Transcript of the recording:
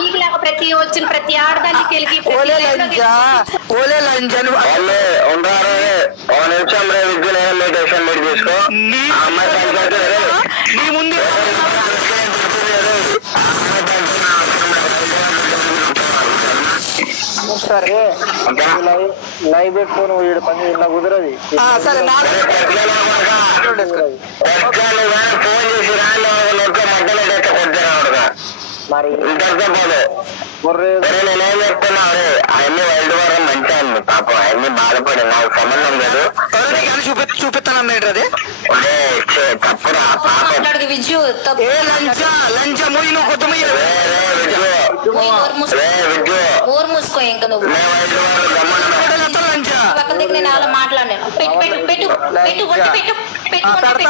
నీకులాగా ప్రతి వచ్చిన ప్రతి ఆడదానికి వెళ్ళి ఓలే లంచా ఓలే లంచను వాళ్ళు ఉంటారు. ఒక నిమిషం రే విద్యుత్ మెడిటేషన్ మీరు తీసుకో. ఆ అమ్మాయి సంగతి రే. నీ ముందు సరే లైవ్ పెట్టుకోను వీడు పని ఇలా కుదరది. సరే నా ఫోన్ చేసి రాళ్ళు మధ్యలో కొట్టారు మరి ఇంతటితో పోదు. నేనేం చెప్తున్నా అవన్నీ వైల్డ్ వారం మంచిగా ఉంది పాపం. అవన్నీ బాధపడి నాకు సంబంధం లేదు. చూపిస్తాను అది తప్పురా పాపం. మాట్లాడదు విజు తప్పు. ఏ లంచా లంచా మూయి నువ్వు కొత్త మూయి ఊరు మూసుకో ఇంకా నువ్వు లంచా పక్కన దగ్గర నేను అలా మాట్లాడాను. పెట్టు పెట్టు పెట్టు పెట్టు పెట్టు పెట్టు పెట్టు